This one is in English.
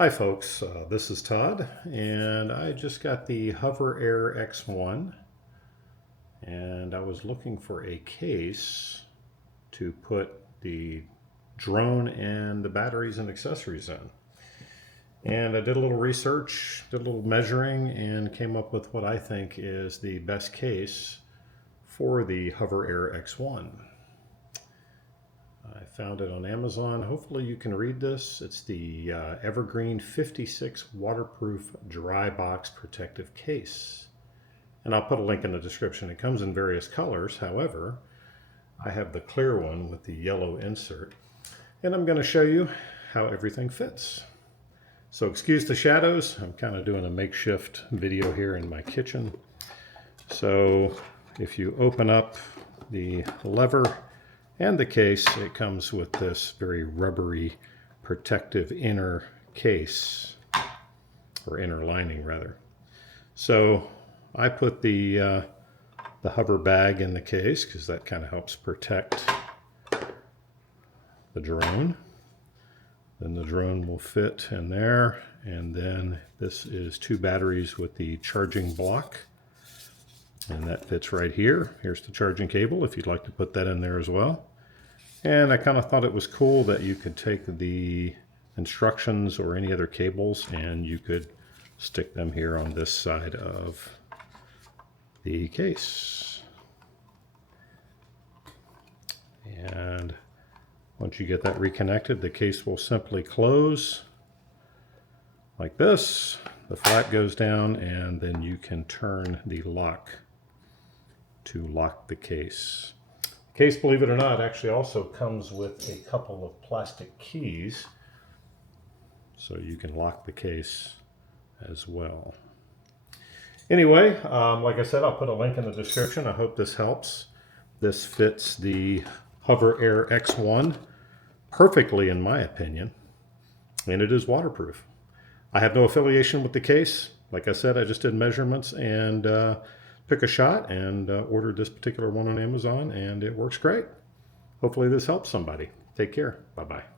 Hi folks, this is Todd, and I just got the HOVERAir X1, and I was looking for a case to put the drone and the batteries and accessories in. And I did a little research, did a little measuring, and came up with what I think is the best case for the HOVERAir X1. I found it on Amazon. Hopefully you can read this. It's the Evergreen 56 waterproof dry box protective case. And I'll put a link in the description. It comes in various colors. However, I have the clear one with the yellow insert. And I'm going to show you how everything fits. So excuse the shadows. I'm kind of doing a makeshift video here in my kitchen. So if you open up the lever and the case, it comes with this very rubbery protective inner case, or inner lining rather. So I put the hover bag in the case because that kind of helps protect the drone. Then the drone will fit in there, and then this is 2 batteries with the charging block, and that fits right here. Here's the charging cable if you'd like to put that in there as well. And I kind of thought it was cool that you could take the instructions or any other cables and you could stick them here on this side of the case. And once you get that reconnected, the case will simply close like this. The flap goes down, and then you can turn the lock to lock the case. The case, believe it or not, actually also comes with a couple of plastic keys, so you can lock the case as well. Anyway, like I said, I'll put a link in the description. I hope this helps. This fits the HOVERAir X1 perfectly, in my opinion, and it is waterproof. I have no affiliation with the case. Like I said, I just did measurements and took a shot and ordered this particular one on Amazon, and it works great. Hopefully this helps somebody. Take care. Bye-bye.